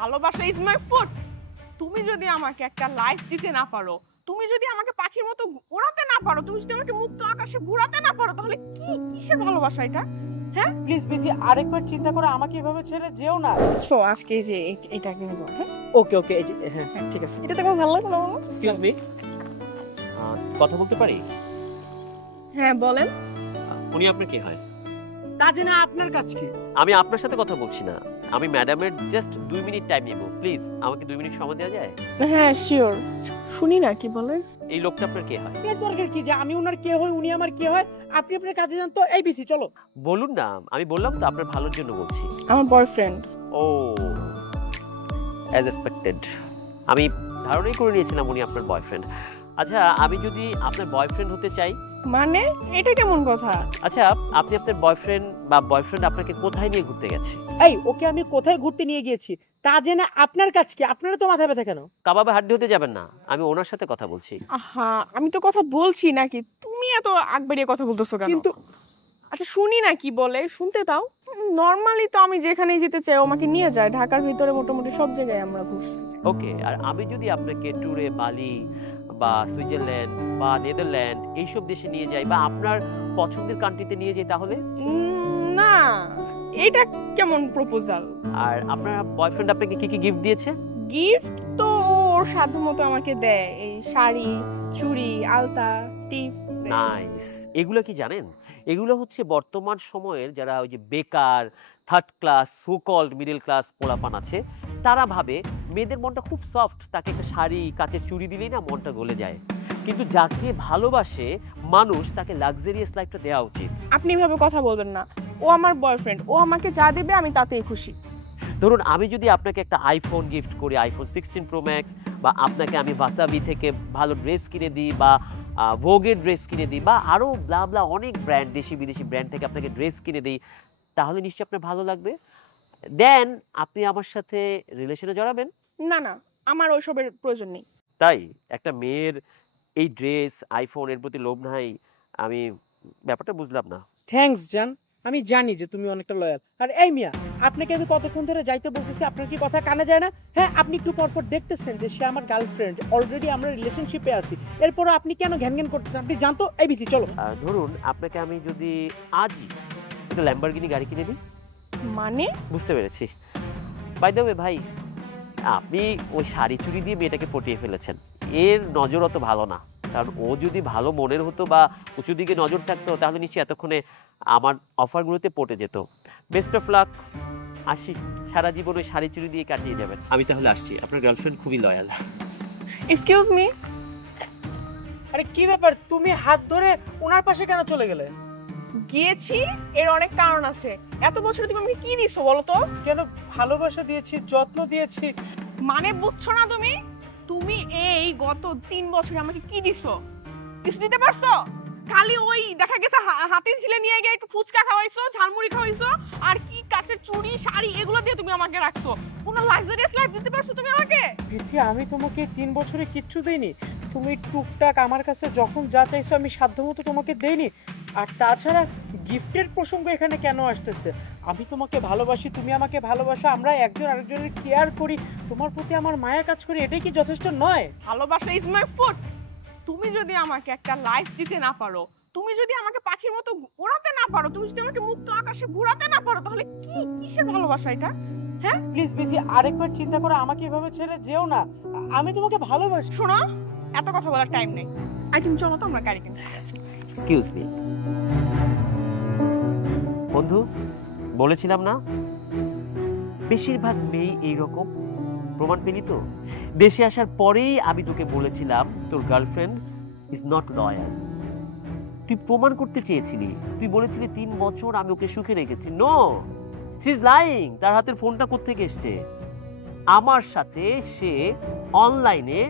ভালোবাসা is my food. তুমি যদি আমাকে একটা লাইফ দিতে না পারো, তুমি যদি আমাকে পাখির মতো উড়াতে না পারো, তুমি যদি আমাকে মুক্ত আকাশে ঘোরাতে না পারো, তাহলে কিসের ভালোবাসা এটা? হ্যাঁ প্লিজ বিথি, আরেকবার চিন্তা করে আমাকে এভাবে ছেড়ে যেও না। সো আজকে এই যে এটা কিনে দাও। হ্যাঁ ওকে ওকে, এই যে হ্যাঁ ঠিক আছে। এটা তো আমার ভালো লাগলো। এক্সকিউজ মি, কথা বলতে পারি? হ্যাঁ বলেন। উনি আপনার কি হয়? কাজে না আপনার কাজ কি? আমি আপনার সাথে কথা বলছি না, আমি ম্যাডামের জাস্ট 2 মিনিট টাইম নেব। প্লিজ আমাকে 2 মিনিট সময় দেওয়া যায়? হ্যাঁ শিওর। শুনি না কি বলেন। এই লোকটা আপনার কে হয়? এর দরকার কি যে আমি ওনার কে হই উনি আমার কে হয়? আপনি আপনার কাজে যান তো। এই বিথি চলো। বলুন না, আমি বললাম তো আপনার ভালোর জন্য বলছি। আমার বয়ফ্রেন্ড। ও, অ্যাজ এক্সপেক্টেড। আমি ধারণাই করে নিয়েছিলাম উনি আপনার বয়ফ্রেন্ড। আচ্ছা, আমি যদি আপনার বয়ফ্রেন্ড হতে চাই? মানে এটা কেমন কথা? আচ্ছা, আপনি আপনার বয়ফ্রেন্ড বা বয়ফ্রেন্ড আপনাকে কোথায় নিয়ে ঘুরতে গেছে? এই ওকে আমি কোথায় ঘুরতে নিয়ে গিয়েছি কাজে না আপনার কাজ কি? আপনারা তো মাথা ব্যথা কেন? কাবাবে হাড্ডি হতে যাবেন না, আমি ওনার সাথে কথা বলছি। আহা, আমি তো কথা বলছি নাকি, তুমি এত আগ বাড়িয়ে কথা বলতেছো কেন? কিন্তু আচ্ছা শুনি না কি বলে, শুনতে দাও। নরমালি তো আমি যেখানেই যেতে চাই ও আমাকে নিয়ে যায়। ঢাকার ভিতরে মোটামুটি সব জায়গায় আমরা ঘুরছি। ওকে, আর আমি যদি আপনাকে ট্যুরে বালি বা সুইজারল্যান্ড বা নেদারল্যান্ড এইসব দেশে নিয়ে যাই বা আপনার পছন্দের কান্ট্রিতে নিয়ে যাই তাহলে? না, এটা কেমন প্রপোজাল? আর আপনার বয়ফ্রেন্ড আপনাকে কি কি গিফট দিয়েছে? গিফট তো ওর সাধ্যমতো আমাকে দেয়, এই শাড়ি, চুড়ি, আলতা, টিপ। নাইস। এগুলো কি জানেন, এগুলো হচ্ছে বর্তমান সময়ের যারা ওই যে বেকার, third class, so called middle class পোলাপান আছে, তারা ভাবে মেয়েদের মনটা খুব সফট, তাকে একটা শাড়ি, কাচের চুড়ি দিলেই না মনটা গলে যায়। কিন্তু যাকে ভালোবাসে মানুষ, তাকে লাক্সারিয়াস লাইফটা দেওয়া উচিত। আপনি এভাবে কথা বলবেন না। ও আমার বয়ফ্রেন্ড, ও আমাকে যা দেবে আমি তাতেই খুশি। ধরুন আমি যদি আপনাকে একটা আইফোন গিফট করি, আইফোন 16 প্রো ম্যাক্স, বা আপনাকে আমি ভাসাবি থেকে ভালো ড্রেস কিনে দিই, বা ভোগের ড্রেস কিনে দিই, বা আরও ব্লা ব্লা অনেক ব্র্যান্ড, দেশি বিদেশি ব্র্যান্ড থেকে আপনাকে ড্রেস কিনে দিই, তাহলে নিশ্চয়ই আপনার ভালো লাগবে। দেন আপনি আমার সাথে রিলেশনে জড়াবেন। না না, আমার ওইসবের প্রয়োজন নেই। তাই একটা মেয়ের এই ড্রেস, আইফোন এর প্রতি লোভ নাই? আমি ব্যাপারটা বুঝলাম না। থ্যাঙ্কস জান, আমি জানি যে তুমি অনেকটা লয়াল। আর এই মিয়া, আপনাকে আমি কতক্ষণ ধরে যাইতে বলতেছি, আপনার কি কথা কানে যায় না? হ্যাঁ, আপনি একটু পর পর দেখতেছেন যে সে আমার গার্লফ্রেন্ড, অলরেডি আমরা রিলেশনশিপে আছি, এরপরও আপনি কেন ঘ্যান ঘ্যান করতেছেন? আপনি জানতো। এই বিথি চলো। ধরুন আপনাকে আমি যদি আজই একটা ল্যাম্বরগিনি গাড়ি কিনে দিই। মানে? বুঝতে পেরেছি। বাই দ্য ওয়ে ভাই, আপনি ওই শাড়ি চুড়ি দিয়ে মেয়েটাকে পটিয়ে ফেলেছেন। এর নজর অত ভালো না, কারণ ও যদি ভালো মনের হতো বা উঁচু দিকে নজর থাকতো তাহলে নিশ্চয়ই এতক্ষণে আমার অফারগুলোতে পটে যেত। Best of luck. আসি, সারা জীবন ওই শাড়ি চুড়ি দিয়ে কাটিয়ে যাবেন। আমি তাহলে আসছি, আপনার গার্লফ্রেন্ড খুবই লয়াল। Excuse me. আরে কি ব্যাপার, তুমি হাত ধরে ওনার পাশে কেন চলে গেলে? গিয়েছি, এর অনেক কারণ আছে। এত বছরে তুমি আমাকে কি দিছো বলো তো? কেন? ভালোবাসা দিয়েছি, যত্ন দিয়েছি। মানে বুঝছো না তুমি? তুমি এই গত 3 বছরে আমাকে কি দিছো? কিছু দিতে পারছো? খালি ওই দেখা গেছে হাতির ছিলে নিয়ে গিয়ে একটু ফুচকা খাওয়াইছো, ঝালমুড়ি খাওয়াইছো, আর কি কাচের চুড়ি, শাড়ি এগুলো দিয়ে তুমি আমাকে রাখছো। কোনো লাক্সারিয়াস লাইফ দিতে পারছো তুমি আমাকে? বিথি, আমি তোমাকে 3 বছরে কিচ্ছু দেইনি। তুমি টুকটাক আমার কাছে যখন যা চাইছো আমি সাধ্যমতো তোমাকে দেইনি। আর তাছাড়া গিফটের প্রসঙ্গ এখানে কেন আসতেছে? আমি তোমাকে ভালোবাসি, তুমি আমাকে ভালোবাসো, আমরা একজন আরেকজনের কেয়ার করি, তোমার প্রতি আমার মায়া কাজ করি, এটাই কি যথেষ্ট নয়? ভালোবাসা ইজ মাই ফুড। তুমি যদি আমাকে একটা লাইফ দিতে না পারো, তুমি যদি আমাকে পাখির মতো উড়াতে না পারো, তুমি যদি আমাকে মুক্ত আকাশে ঘোরাতে না পারো, তাহলে কিসের ভালোবাসা এটা? হ্যাঁ প্লিজ বিথি, আরেকবার চিন্তা করে আমাকে এভাবে ছেড়ে যেও না। আমি তোমাকে ভালোবাসি। শোনো, এত কথা বলার টাইম নেই। আই তুমি চলো তো, আমরা গাড়ি কিনতে যাচ্ছি। এক্সকিউজ মি বন্ধু, বলেছিলাম না বেশিরভাগ মেয়ে এইরকম। প্রমাণ পেলি তো? দেশে আসার পরেই আমি তোকে বলেছিলাম তোর গার্লফ্রেন্ড ইজ নট লয়াল। তুই প্রমাণ করতে চেয়েছিলি, তুই বলেছিলি 3 বছর আমি ওকে সুখে রেখেছি। No, she is lying. তার হাতের ফোনটা কোত্থেকে এসছে? আমার সাথে সে অনলাইনে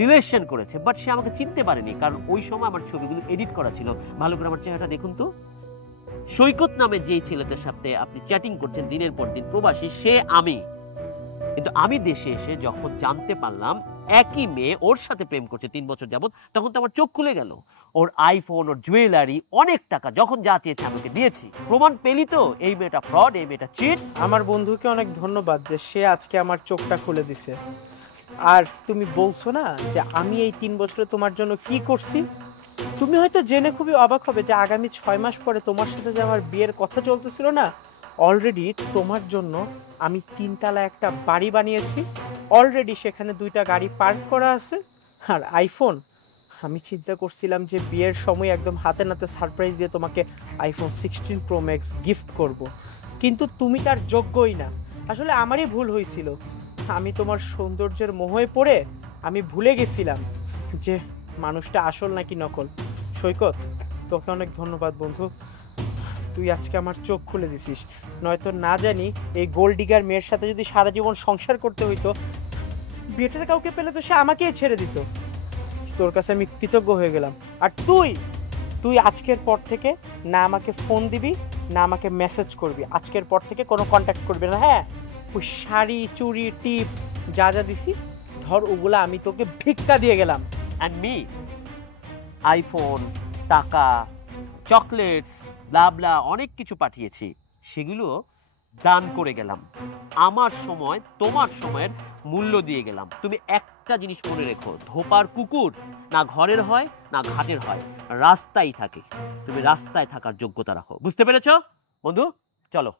রিলেশন করেছে, বাট সে আমাকে চিনতে পারেনি, কারণ ওই সময় আমার ছবিগুলো এডিট করা ছিল। ভালো করে আমার চেহারাটা দেখুন তো। সৈকত নামে যেই ছেলেটার সাথে আপনি চ্যাটিং করছেন দিনের পর দিন, প্রবাসী, সে আমি। কিন্তু আমি দেশে এসে যখন জানতে পারলাম একই মেয়ে ওর সাথে প্রেম করছে 3 বছর যাবত, তখন তো আমার চোখ খুলে গেল। ওর আইফোন, ওর জুয়েলারি, অনেক টাকা যখন যা চেয়েছে আমাকে দিয়েছি। প্রমাণ পেলি তো এই মেয়েটা ফ্রড, এই মেয়েটা চিট। আমার বন্ধুকে অনেক ধন্যবাদ যে সে আজকে আমার চোখটা খুলে দিছে। আর তুমি বলছো না যে আমি এই 3 বছরে তোমার জন্য কি করছি, তুমি হয়তো জেনে খুবই অবাক হবে যে আগামী 6 মাস পরে তোমার সাথে যে আমার বিয়ের কথা চলতেছিল না, অলরেডি তোমার জন্য আমি 3 তলা একটা বাড়ি বানিয়েছি। অলরেডি সেখানে 2টা গাড়ি পার্ক করা আছে। আর আইফোন, আমি চিন্তা করছিলাম যে বিয়ের সময় একদম হাতে নাতে সারপ্রাইজ দিয়ে তোমাকে আইফোন 16 প্রো ম্যাক্স গিফট করব। কিন্তু তুমি তার যোগ্যই না। আসলে আমারই ভুল হয়েছিল, আমি তোমার সৌন্দর্যের মোহে পড়ে আমি ভুলে গেছিলাম যে মানুষটা আসল নাকি নকল। সৈকত, তোকে অনেক ধন্যবাদ বন্ধু, তুই আজকে আমার চোখ খুলে দিছিস। নয়তো না জানি এই গোল্ড ডিগার মেয়ের সাথে যদি সারা জীবন সংসার করতে হইতো, বেটার কাউকে পেলে তো সে আমাকেই ছেড়ে দিত। তোর কাছে আমি কৃতজ্ঞ হয়ে গেলাম। আর তুই আজকের পর থেকে না আমাকে ফোন দিবি, না আমাকে মেসেজ করবি। আজকের পর থেকে কোনো কন্ট্যাক্ট করবি না। হ্যাঁ, ওই শাড়ি, চুড়ি, টিপ যা যা দিছি, ধর ওগুলা আমি তোকে ভিক্ষা দিয়ে গেলাম। অ্যান্ড মি আইফোন, টাকা, চকলেটস, ব্লা অনেক কিছু পাঠিয়েছি, সেগুলো দান করে গেলাম। আমার সময় তোমার সময়ের মূল্য দিয়ে গেলাম। তুমি একটা জিনিস মনে রেখো, ধোপার কুকুর না ঘরের হয় না ঘাটের হয়, রাস্তায় থাকে। তুমি রাস্তায় থাকার যোগ্যতা রাখো। বুঝতে পেরেছো বন্ধু? চলো।